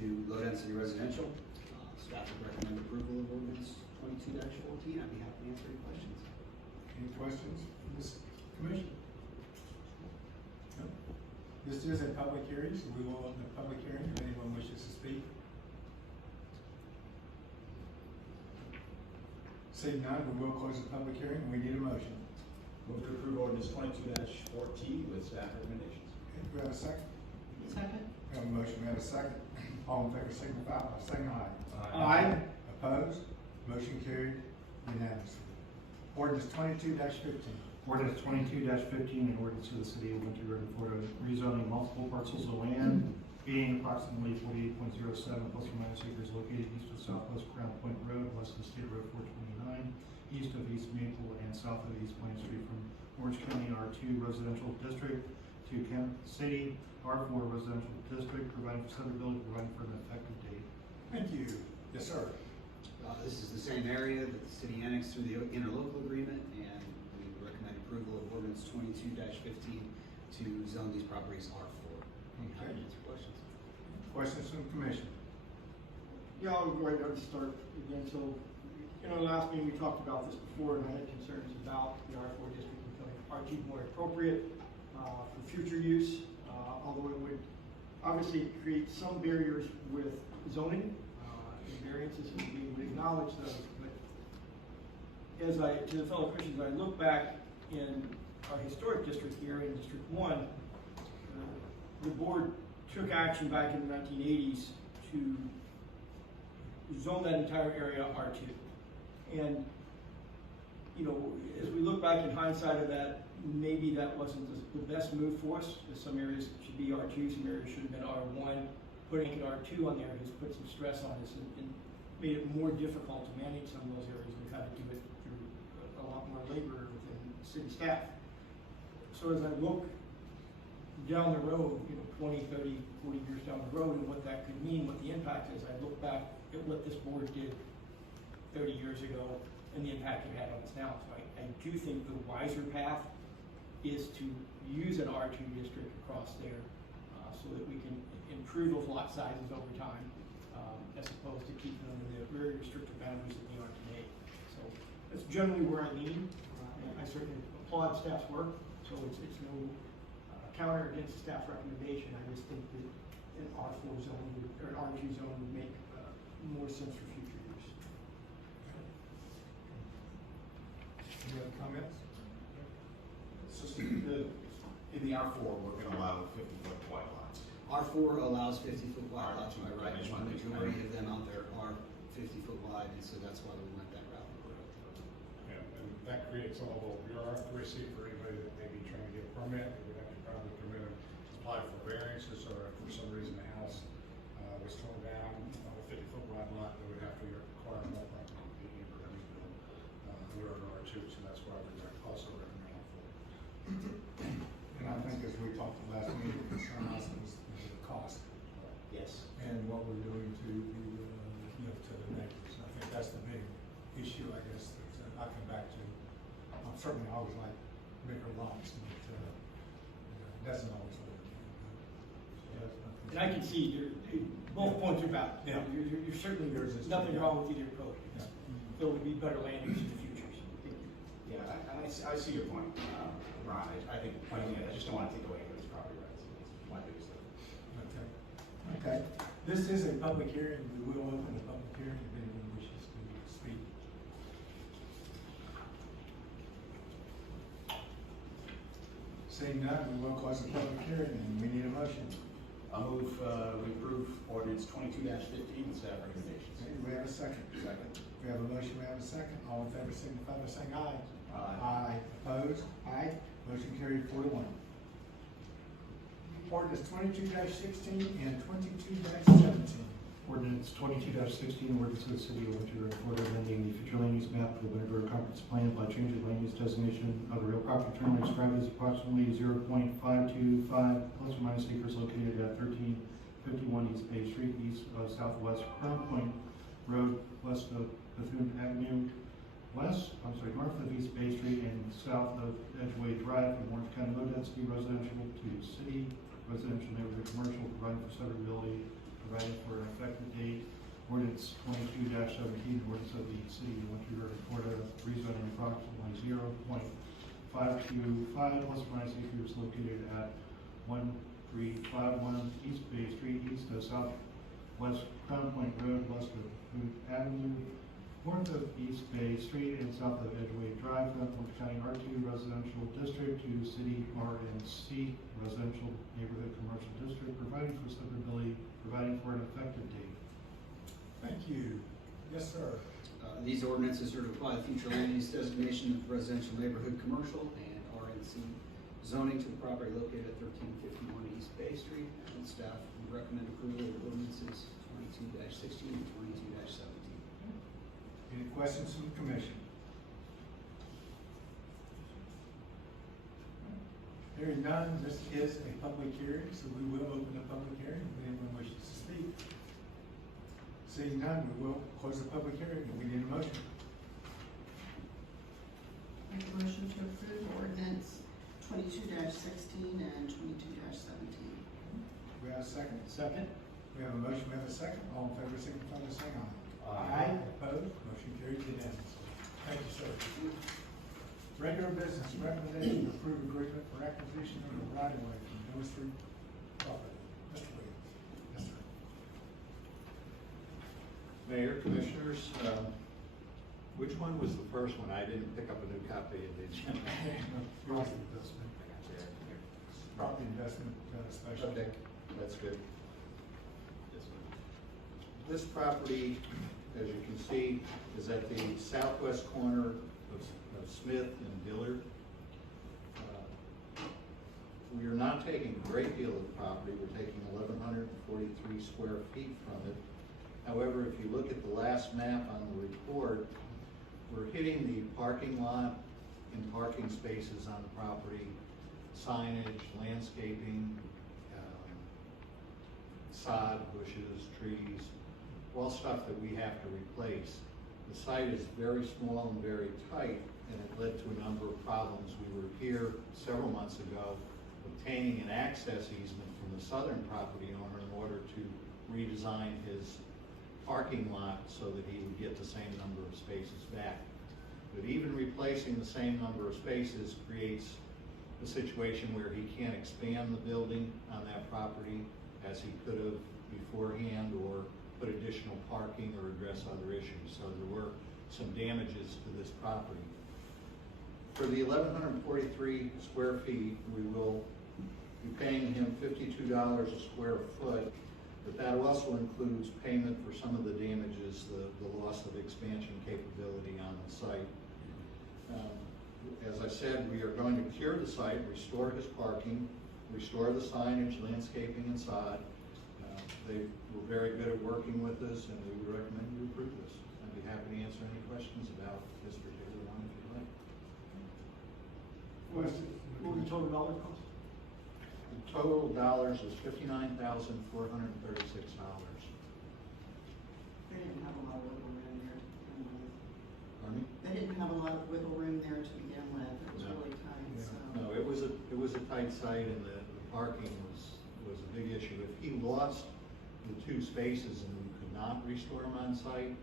to low density residential. Staff would recommend approval of ordinance 22-14. I'd be happy to answer any questions. Any questions from this commission? No? This is a public hearing, so we will open the public hearing if anyone wishes to speak. Seeing none, we will close the public hearing. We need a motion. Move to approve ordinance 22-14 with staff recommendations. Okay, do we have a second? Second. We have a motion, we have a second. All in favor signify by saying aye. Aye. Opposed? Motion carried unanimously. Ordinance 22-15. Ordinance 22-15, an ordinance of the city of Winter Garden, Florida, rezoning multiple parcels of land being approximately 48.07 plus or minus acres located east of Southwest Crown Point Road, west of State Road 429, east of East Maple, and south of East Plain Street from Orange County R2 Residential District to Kent City R4 Residential District, providing for suitability, providing for an effective date. Thank you. Yes, sir. This is the same area that the city annexed through the interlocal agreement, and we would recommend approval of ordinance 22-15 to zone these properties R4. Okay. Answer questions. Questions from the commission? Yeah, I'll go ahead and start again. So, last meeting we talked about this before, and I had concerns about the R4 district becoming R2 more appropriate for future use, although it would obviously create some barriers with zoning and variances, and we would acknowledge those. But to the fellow Christians, I look back in our historic district here in District 1, the board took action back in the 1980s to zone that entire area R2. And, as we look back in hindsight of that, maybe that wasn't the best move for us. Some areas should be R2, some areas should have been R1. Putting an R2 on there has put some stress on us and made it more difficult to manage some of those areas. We've had to do it through a lot more labor within city staff. So as I look down the road, 20, 30, 40 years down the road, and what that could mean, what the impact is, I look back at what this board did 30 years ago and the impact it had on us now. So I do think the wiser path is to use an R2 district across there so that we can improve those lot sizes over time, as opposed to keeping them in the very restrictive boundaries that they are today. So that's generally where I lean. I certainly applaud staff's work, so it's no counter against the staff's recommendation. I just think that an R4 zone or an R2 zone would make more sense for future use. Any other comments? So Steve, in the R4, we're going to allow 50-foot wide lots. R4 allows 50-foot wide lots, am I right? The majority of them out there are 50-foot wide, and so that's why we went that route. Yeah, and that creates a level of bureaucracy for anybody that may be trying to get a permit. They would have to probably come in and apply for variances, or if for some reason the house was torn down on a 50-foot wide lot, they would have to acquire more property for them to build under an R2, so that's why we also recommend R4. And I think as we talked the last meeting, the concern also was the cost Yes. and what we're doing to the, to the neighbors. I think that's the big issue, I guess, that I come back to. Certainly I always like bigger lots, but doesn't always work. And I can see both points are valid. Yeah. You're certainly, Yours there's is nothing too. wrong with either approach. Yeah. There would be better land use in the future. So thank you. Yeah, I see your point, Ron. I think pointing it, I just don't want to take away from his property rights. It's my biggest thing. Okay. Okay. This is a public hearing. We will open the public hearing if anyone wishes to speak. Seeing none, we will close the public hearing and we need a motion. I'll move, we approve ordinance 22-15 with staff recommendations. Okay, do we have a second? Second. We have a motion, we have a second. All in favor signify by saying aye. Aye. Aye. Opposed? Aye. Motion carried 4-1. Ordinance 22-16 and 22-17. Ordinance 22-16, ordinance of the city of Winter Garden, Florida, amending the future land use map for the Winter Garden Comprehensive Plan by changing the land use designation of the real property term described as approximately 0.525 plus or minus acres located at 1351 East Bay Street, east of Southwest Crown Point Road, west of Bethune Avenue, north of East Bay Street and south of Edgeway Drive from Orange County low density residential to city residential neighborhood commercial, providing for suitability, providing for ordinance 22-17, ordinance of the city of Winter River, Florida, rezoning approximately 0.525 plus or minus acres located at 1351 East Bay Street, east of Southwest Crown Point Road, west of Hood Avenue, north of East Bay Street, and south of Edgeway Drive, Orange County R2 Residential District to City RNC Residential Neighborhood Commercial District, providing for suitability, providing for an effective date. Thank you. Yes, sir. These ordinances are to apply the future land use designation of residential neighborhood commercial and RNC zoning to the property located at 1351 East Bay Street. And staff would recommend approval of ordinances 22-16 and 22-17. Any questions from the commission? Hearing none, this is a public hearing, so we will open the public hearing if anyone wishes to speak. Seeing none, we will close the public hearing, and we need a motion. Make a motion to approve ordinance 22-16 and 22-17. We have a second? Second? We have a motion, we have a second. All in favor, signify by saying aye. Aye. Opposed? Motion carried unanimously. Thank you, sir. Regular business, recommendation to approve agreement for acquisition of the right of way from Mill Street property. Mr. Williams. Yes, sir. Mayor, Commissioners, which one was the first one? I didn't pick up a new copy of the agenda. Property investment. Property investment special. Okay, that's good. This property, as you can see, is at the southwest corner of Smith and Dillard. We are not taking a great deal of the property. We're taking 1,143 square feet from it. However, if you look at the last map on the report, we're hitting the parking lot and parking spaces on the property, signage, landscaping, sod, bushes, trees, all stuff that we have to replace. The site is very small and very tight, and it led to a number of problems. We were here several months ago obtaining an access easement from the southern property owner in order to redesign his parking lot so that he would get the same number of spaces back. But even replacing the same number of spaces creates a situation where he can't expand the building on that property as he could have beforehand, or put additional parking or address other issues. So there were some damages to this property. For the 1,143 square feet, we will be paying him $52 a square foot, but that also includes payment for some of the damages, the loss of expansion capability on the site. As I said, we are going to cure the site, restore his parking, restore the signage, landscaping, and sod. They were very good at working with us, and we would recommend you approve this. I'd be happy to answer any questions about this particular one if you'd like. Questions? What was the total dollar cost? The total dollars was $59,436. They didn't have a lot of wiggle room there to begin with. Pardon me? They didn't have a lot of wiggle room there to begin with. It was No. really tight, Yeah. so. No, it was a tight site, and the parking was a big issue. If he lost the 2 spaces and we could not restore them on site,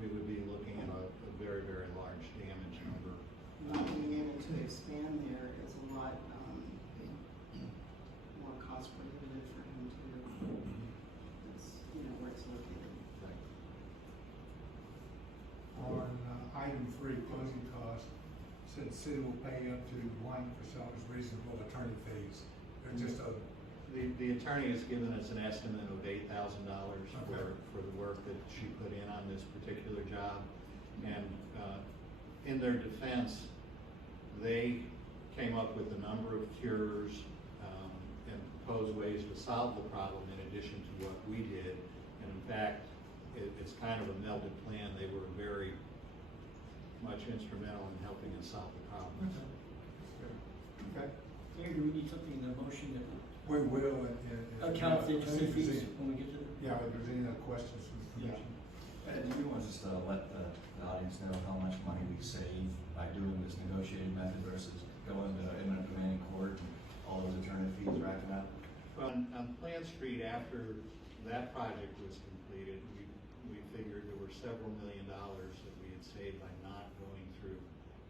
we would be looking at a very, very large damage number. Not being able to expand there is a lot, more cost prohibitive for him to, it's, where it's located. Right. On item 3, closing costs, said the city will pay up to 1% of reasonable attorney fees. They're just a, The attorney has given us an estimate of $8,000 Okay. for the work that she put in on this particular job. And in their defense, they came up with a number of cures and proposed ways to solve the problem in addition to what we did. And in fact, it's kind of a melded plan. They were very much instrumental in helping us solve the problem. okay. Mayor, do we need something in the motion that We will. account for the attorney fees when we get to the? Yeah, if there's any other questions from the commission. Do you want to just let the audience know how much money we save by doing this negotiating method versus going to eminent domain court and all those attorney fees racking up? On Plant Street, after that project was completed, we we figured there were several $1 million that we had saved by not going through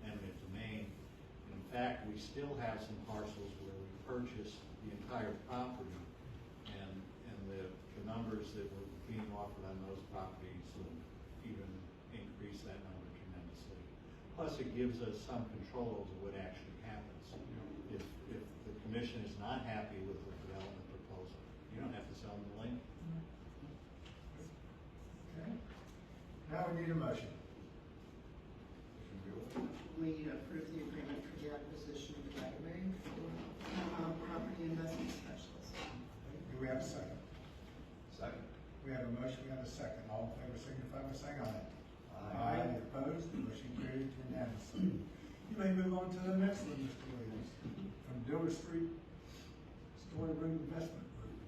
eminent domain. And in fact, we still have some parcels where we purchased the entire property, and the numbers that were being offered on those properties will even increase that number tremendously. Plus, it gives us some control over what actually happens. If the commission is not happy with the development proposal, you don't have to sell them the land. Okay. Now we need a motion. We approve the agreement for the acquisition of the right of way for property investment specialist. Do we have a second? Second. We have a motion, we have a second. All in favor signify by saying aye. Aye. Opposed? Motion carried unanimously. You may move on to the next one, Mr. Williams. From Dillard Street, Story Road Investment Group.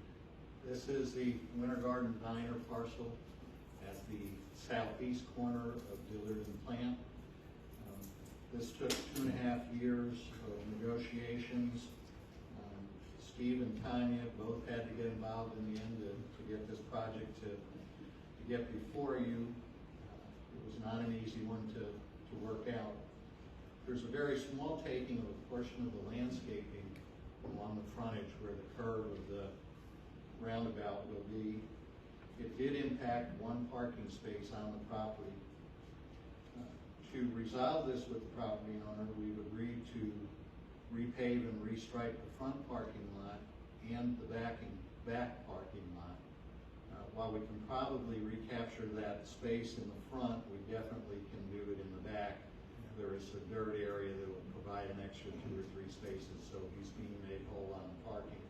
This is the Winter Garden Diner parcel at the southeast corner of Dillard and Plant. This took 2.5 years of negotiations. Steve and Tanya both had to get involved in the end to get this project to get before you. It was not an easy one to work out. There's a very small taking of a portion of the landscaping along the frontage where the curve of the roundabout will be. It did impact one parking space on the property. To resolve this with the property owner, we've agreed to repave and restripe the front parking lot and the back parking lot. While we can probably recapture that space in the front, we definitely can do it in the back. There is a dirt area that will provide an extra 2 or 3 spaces, so he's being made whole on the parking.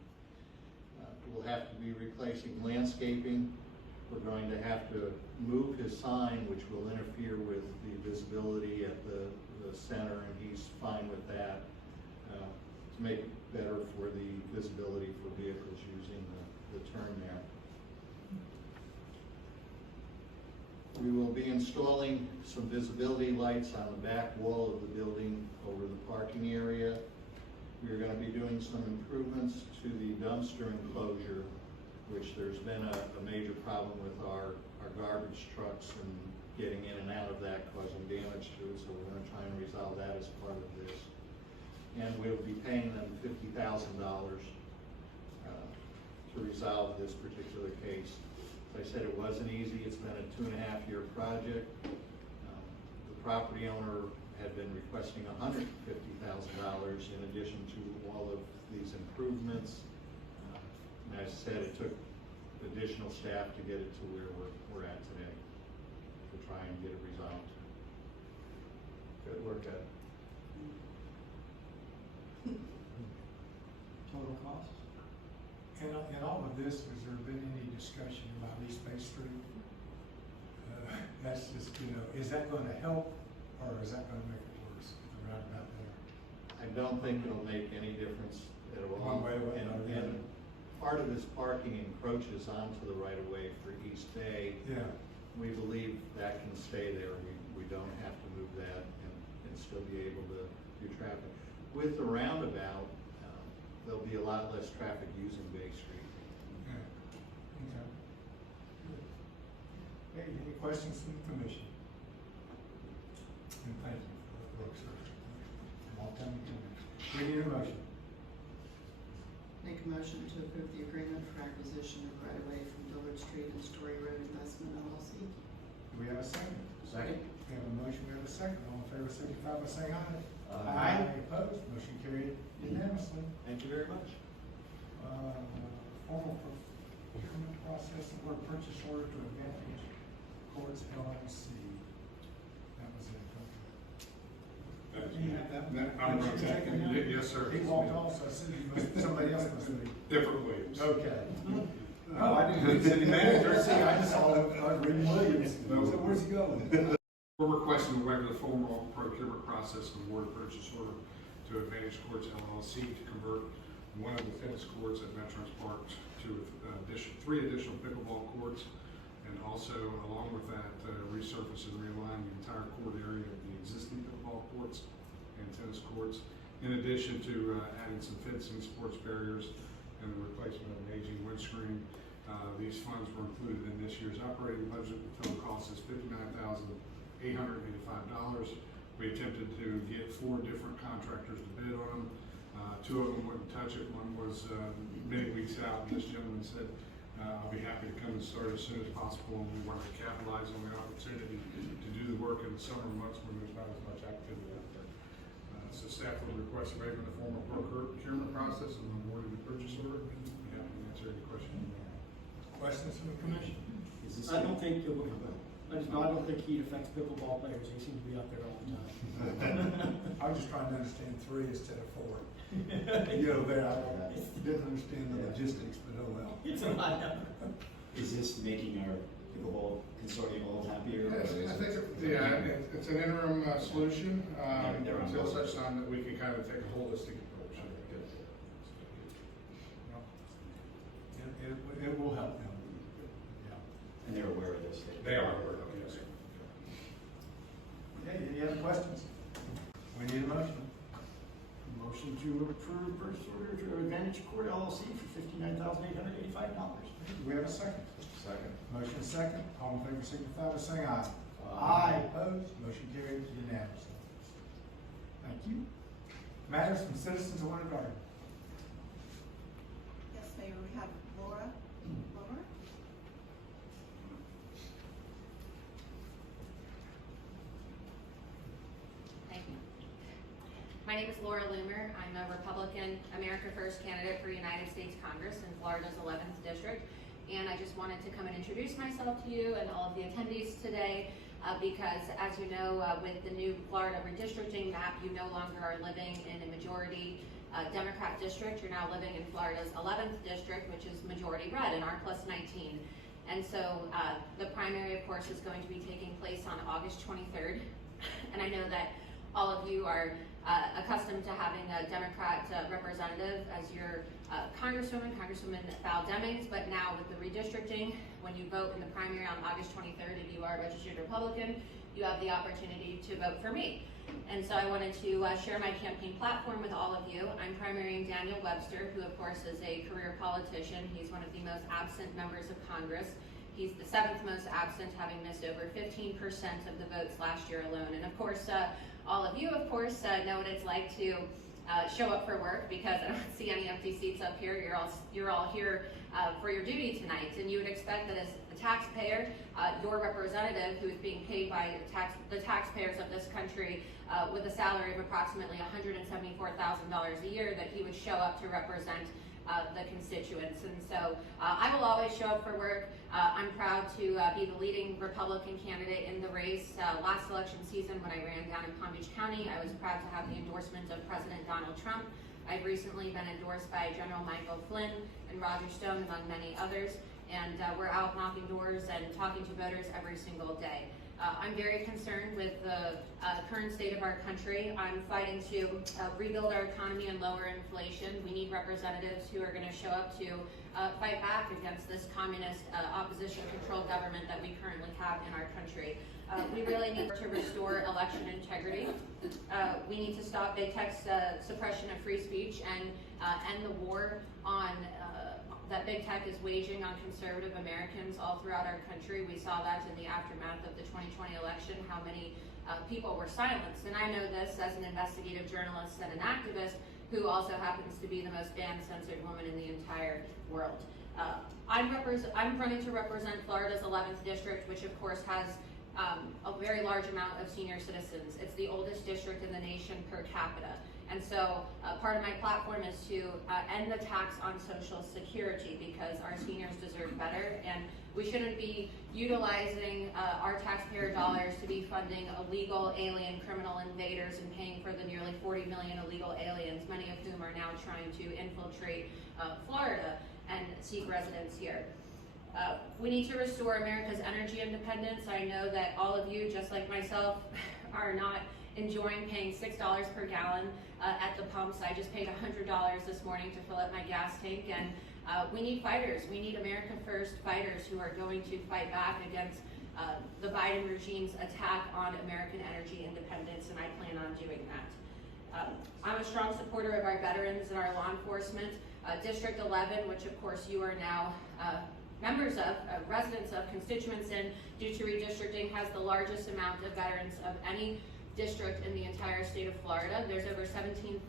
We'll have to be replacing landscaping. We're going to have to move his sign, which will interfere with the visibility at the center, and he's fine with that, to make it better for the visibility for vehicles using the turn there. We will be installing some visibility lights on the back wall of the building over the parking area. We're going to be doing some improvements to the dumpster enclosure, which there's been a major problem with our garbage trucks and getting in and out of that, causing damage to it, so we're going to try and resolve that as part of this. And we'll be paying them $50,000 to resolve this particular case. As I said, it wasn't easy. It's been a 2.5-year project. The property owner had been requesting $150,000 in addition to all of these improvements. And as I said, it took additional staff to get it to where we're at today, to try and get it resolved. Good work, Ed. Total cost? In all of this, has there been any discussion about East Bay Street? That's just, is that going to help, or is that going to make it worse, the roundabout there? I don't think it'll make any difference at all. One way or another. And part of this parking encroaches onto the right-of-way for East Bay. Yeah. We believe that can stay there. We don't have to move that and still be able to do traffic. With the roundabout, there'll be a lot less traffic using Bay Street. Yeah. Okay. Good. Hey, any questions from the commission? And thank you for the work, sir. Long time coming. We need a motion. Make a motion to approve the agreement for acquisition of right of way from Dillard Street and Story Road Investment LLC. Do we have a second? Second. We have a motion, we have a second. All in favor, signify by saying aye. Aye. Any opposed? Motion carried unanimously. Thank you very much. Formal procurement process of work purchase order to Advantage Courts LLC. That was it. You have that? I'm right. Yes, sir. He walked off, so I said somebody else must be. Different Williams. Okay. No, I didn't read city manager. See, I just saw I was reading Williams. No. So where's he going? We're requesting a regular formal procurement process of award purchase order to Advantage Courts LLC to convert one of the tennis courts at Veterans Park to 3 additional pickleball courts, and also along with that resurface and realign the entire court area of the existing pickleball courts and tennis courts, in addition to adding some fencing, sports barriers, and the replacement of an aging windscreen. These funds were included in this this year's operating budget. The total cost is $59,885. We attempted to get 4 different contractors to bid on them. 2 of them wouldn't touch it. One was many weeks out, and this gentleman said, I'll be happy to come and start as soon as possible, and we want to capitalize on the opportunity to do the work in the summer months when there's not as much activity out there. So staff would request a waiver in the form of procurement process and awarding the purchase order. Be happy to answer any questions. Questions from the commission? I don't think, I don't think heat affects pickleball players, they seem to be out there all the time. I'm just trying to understand 3 instead of 4. You know, there, I didn't understand the logistics, but oh well. It's a lot number. Is this making our pickleball consortium a little happier? Yes, or is I it- think, it's an interim solution, They're on until board. such time that we can kind of take a holistic approach. It will help them. Yeah. And they're aware of this? They are aware of it, yes. Okay, any other questions? We need a motion. Motion to approve purchase order to Advantage Court LLC for $59,885. Do we have a second? Second. Motion is second. All in favor signify by saying aye. Aye. Opposed? Motion carries unanimously. Thank you. Matters from citizens of Winter Garden. Yes, Mayor, we have Laura Loomer. Thank you. My name is Laura Loomer. I'm a Republican America First candidate for United States Congress in Florida's 11th District. And I just wanted to come and introduce myself to you and all of the attendees today because, as you know, with the new Florida redistricting map, you no longer are living in a majority Democrat district. You're now living in Florida's 11th District, which is majority red, an R+19. And so the primary, of course, is going to be taking place on August 23rd. And I know that all of you are accustomed to having a Democrat representative as your Congresswoman Val Demings, but now with the redistricting, when you vote in the primary on August 23rd, if you are a registered Republican, you have the opportunity to vote for me. And so I wanted to share my campaign platform with all of you. I'm primarying Daniel Webster, who of course is a career politician. He's one of the most absent members of Congress. He's the 7th most absent, having missed over 15% of the votes last year alone. And of course, all of you, of course, know what it's like to show up for work, because I don't see any empty seats up here. You're all here for your duty tonight, and you would expect that as a taxpayer, your representative, who is being paid by the taxpayers of this country with a salary of approximately $174,000 a year, that he would show up to represent the constituents. And so I will always show up for work. I'm proud to be the leading Republican candidate in the race. Last election season, when I ran down in Palm Beach County, I was proud to have the endorsement of President Donald Trump. I've recently been endorsed by General Michael Flynn and Roger Stone, among many others. And we're out knocking doors and talking to voters every single day. I'm very concerned with the current state of our country. I'm fighting to rebuild our economy and lower inflation. We need representatives who are going to show up to fight back against this communist opposition-controlled government that we currently have in our country. We really need to restore election integrity. We need to stop big tech's suppression of free speech and end the war on that big tech is waging on conservative Americans all throughout our country. We saw that in the aftermath of the 2020 election, how many people were silenced. And I know this as an investigative journalist and an activist who also happens to be the most banned censored woman in the entire world. I'm running to represent Florida's 11th District, which of course has a very large amount of senior citizens. It's the oldest district in the nation per capita. And so part of my platform is to end the tax on Social Security, because our seniors deserve better, and we shouldn't be utilizing our taxpayer dollars to be funding illegal alien criminal invaders and paying for the nearly 40 million illegal aliens, many of whom are now trying to infiltrate Florida and seek residence here. We need to restore America's energy independence. I know that all of you, just like myself, are not enjoying paying $6 per gallon at the pumps. I just paid $100 this morning to fill up my gas tank, and we need fighters. We need America First fighters who are going to fight back against the Biden regime's attack on American energy independence, and I plan on doing that. I'm a strong supporter of our veterans and our law enforcement. District 11, which of course you are now members of, residents of, constituents in, due to redistricting, has the largest amount of veterans of any district in the entire state of Florida. There's over 17,000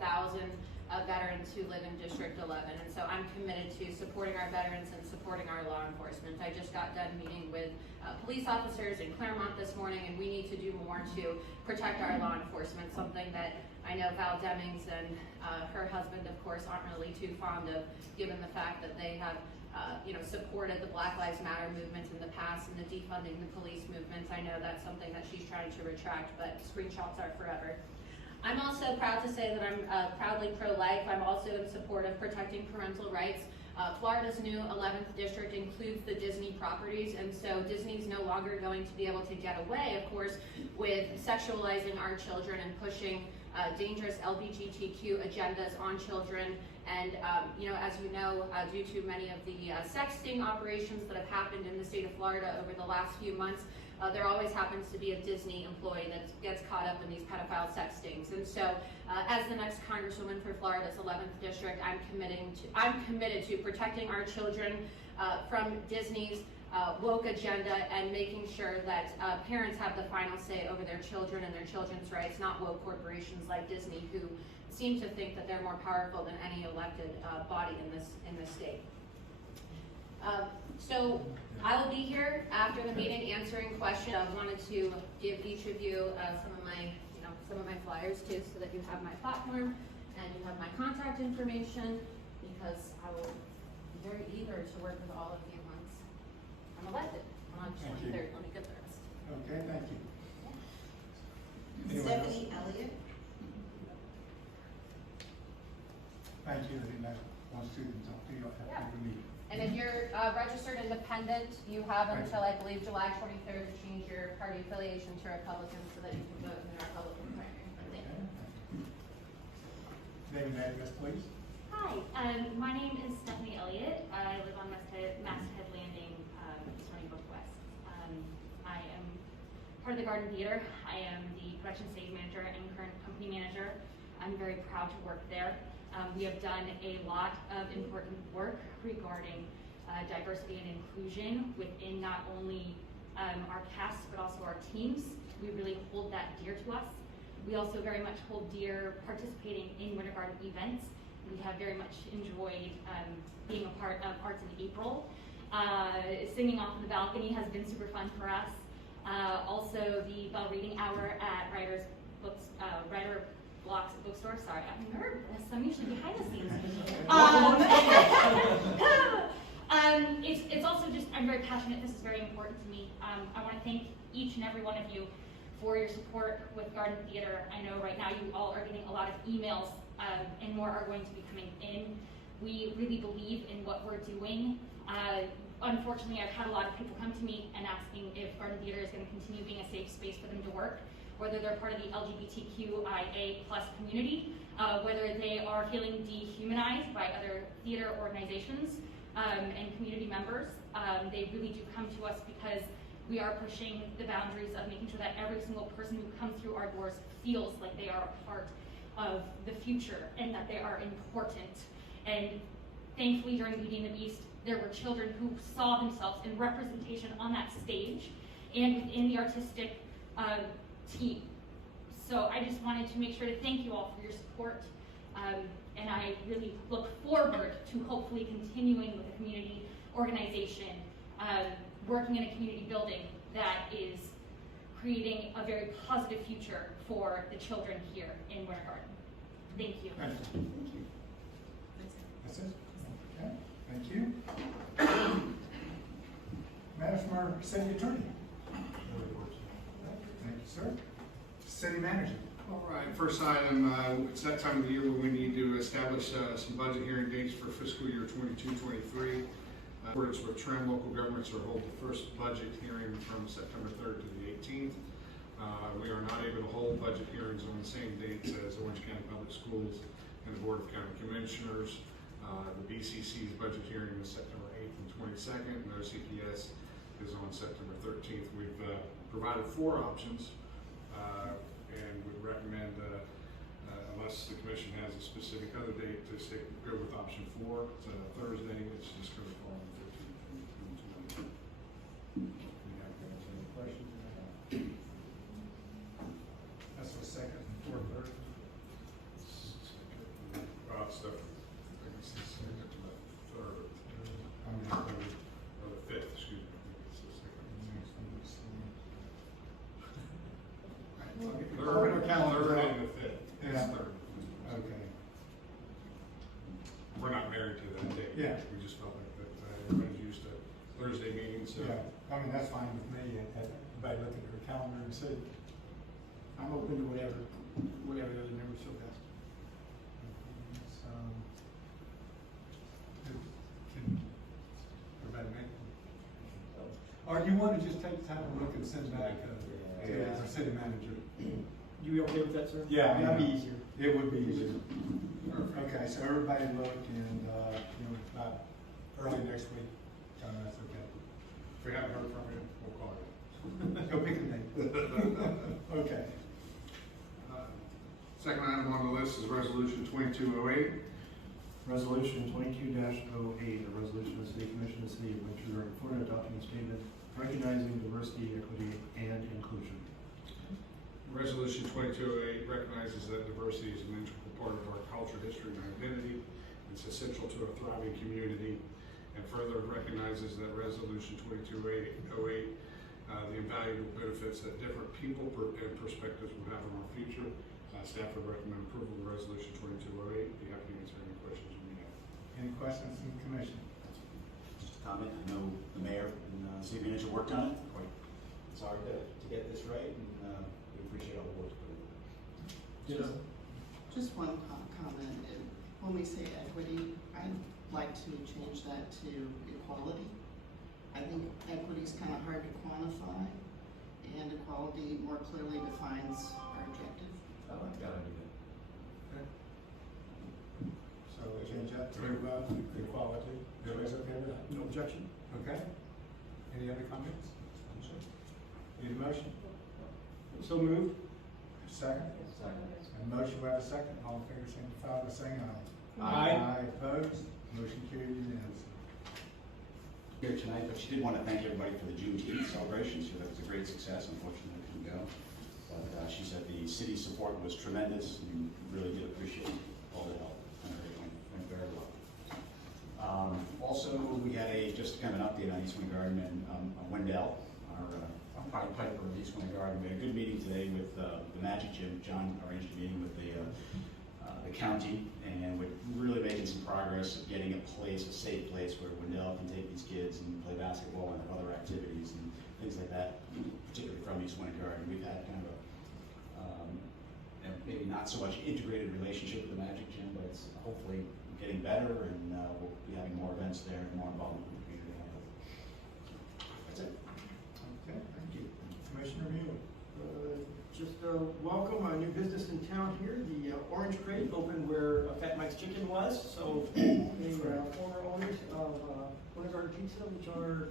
veterans who live in District 11, and so I'm committed to supporting our veterans and supporting our law enforcement. I just got done meeting with police officers in Claremont this morning, and we need to do more to protect our law enforcement, something that I know Val Demings and her husband, of course, aren't really too fond of, given the fact that they have supported the Black Lives Matter movement in the past and the defunding the police movement. I know that's something that she's trying to retract, but screenshots are forever. I'm also proud to say that I'm proudly pro-life. I'm also in support of protecting parental rights. Florida's new 11th district includes the Disney properties, and so Disney's no longer going to be able to get away, of course, with sexualizing our children and pushing dangerous LGBTQ agendas on children. And as you know, due to many of the sexting operations that have happened in the state of Florida over the last few months, there always happens to be a Disney employee that gets caught up in these pedophile sextings. And so, as the next Congresswoman for Florida's 11th district, I'm committed to protecting our children from Disney's woke agenda and making sure that parents have the final say over their children and their children's rights, not woke corporations like Disney, who seem to think that they're more powerful than any elected body in this state. So I will be here after the meeting answering questions. I wanted to give each of you some of my flyers too, so that you have my platform and you have my contact information, because I will be very eager to work with all of you once I'm elected on August 23rd. Let me get the rest. Okay, thank you. Stephanie Elliott. Thank you, I didn't have one student talk to you after the meeting. And if you're registered independent, you have until, I believe, July 23rd to change your party affiliation to Republican so that you can vote in the Republican primary. Thank you. Name and address, please. Hi, my name is Stephanie Elliott. I live on Masthead Landing, Stony Brook West. I am part of the Garden Theater. I am the production stage manager and current company manager. I'm very proud to work there. We have done a lot of important work regarding diversity and inclusion within not only our cast, but also our teams. We really hold that dear to us. We also very much hold dear participating in Winter Garden events. We have very much enjoyed being a part of Arts in April. Singing off of the balcony has been super fun for us. Also, the Bell Reading Hour at Writer Blocks Bookstore. Sorry, I'm nervous. I'm usually behind the scenes. It's also just, I'm very passionate. This is very important to me. I want to thank each and every one of you for your support with Garden Theater. I know right now you all are getting a lot of emails, and more are going to be coming in. We really believe in what we're doing. Unfortunately, I've had a lot of people come to me and asking if Garden Theater is going to continue being a safe space for them to work, whether they're part of the LGBTQIA+ community, whether they are feeling dehumanized by other theater organizations and community members. They really do come to us because we are pushing the boundaries of making sure that every single person who comes through our doors feels like they are a part of the future and that they are important. And thankfully, during Beauty and the Beast, there were children who saw themselves in representation on that stage and within the artistic team. So I just wanted to make sure to thank you all for your support, and I really look forward to hopefully continuing with a community organization, working in a community building that is creating a very positive future for the children here in Winter Garden. Thank you. Thank you. Thank you. That's it? Okay, thank you. Matters from our city attorney. Thank you, sir. City manager. All right, first item, it's that time of the year where we need to establish some budget hearing dates for fiscal year 22-23. In accordance with trend, local governments are holding the first budget hearing from September 3rd to the 18th. We are not able to hold budget hearings on the same dates as Orange County Public Schools and the Board of County Commissioners. The BCC's budget hearing is September 8th and 22nd, and OCPS is on September 13th. We've provided 4 options, and would recommend, unless the commission has a specific other date, to go with option 4. It's a Thursday. It's just going to fall on the 15th. Yeah, I mean, that's fine with me, and everybody look at their calendar and see. I'm open to whatever the other members feel best. So, can everybody make them? Or you want to just take time to look and send back to the city manager? You be okay with that, sir? Yeah. That'd be easier. It would be easier. Okay, so everybody look and, you know, about early next week, that's okay. If we haven't heard from you, we'll call you. Go pick a date. Okay. Second item on the list is resolution 2208. Resolution 22-08, a resolution of the City Commission of the City of Winter Garden, Florida, adopting a statement recognizing diversity, equity, and inclusion. Resolution 2208 recognizes that diversity is an integral part of our culture, history, and identity. It's essential to a thriving community, and further recognizes that Resolution 2208, the invaluable benefits that different people and perspectives will have on our future. Staff would recommend approval of Resolution 2208. Be happy to answer any questions you may have. Any questions from the commission? Just a comment, I know the mayor and city manager worked on it, it's hard to get this right, and we appreciate all the work. Just one comment. When we say equity, I'd like to change that to equality. I think equity is kind of hard to quantify, and equality more clearly defines our objective. I like that idea. Okay. So we change that to equality. Everybody's okay with that? No objection? Okay. Any other comments? Need a motion? So moved. Second? Second. A motion, we have a second. All in favor, signify by saying aye. Aye. Opposed? Motion carried unanimously. Here tonight, but she did want to thank everybody for the Juneteenth celebration. She said that was a great success. Unfortunately, I couldn't go. But she said the city's support was tremendous. We really did appreciate all the help. And it went very well. Also, we had just kind of an update on East Winter Garden and Wendell, our Pied Piper of East Winter Garden. We had a good meeting today with the Magic Gym. John arranged a meeting with the county, and we're really making some progress of getting a safe place where Wendell can take these kids and play basketball and have other activities and things like that, particularly from East Winter Garden. We've had kind of a maybe not so much integrated relationship with the Magic Gym, but it's hopefully getting better, and we'll be having more events there and more involvement with the community. That's it. Okay, thank you. Commissioner Mueller. Just welcome a new business in town here, the Orange Crate opened where Fat Mike's Chicken was. So they were former owners of Winter Garden Pizza, which are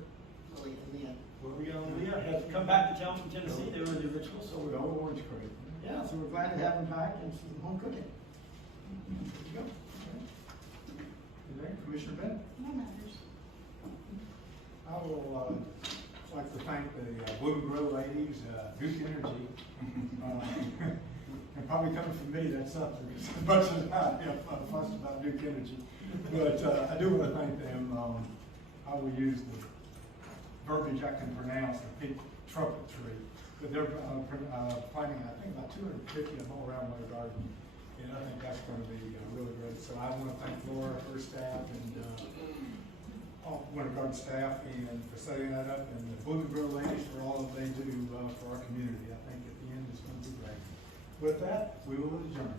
Lily and Leah. Leah have come back to town from Tennessee. They were the original, so we're Go Orange Crate. yeah, so we're glad to have them back and some home cooking. There you go. Okay. Commissioner Bennett. No matters. I will like to thank the Blue Grow ladies, Duke Energy. And probably coming from me, that's something, as much as I fuss about Duke Energy. But I do want to thank them. I will use the verbiage I can pronounce, the big trumpet tree. But they're planting, I think, about 250 of them all around my garden. And I think that's going to be really good. So I want to thank Laura, her staff, and all Winter Garden staff, and for setting that up, and the Blue Grow ladies for all that they do for our community. I think at the end it's going to be great. With that, we will adjourn.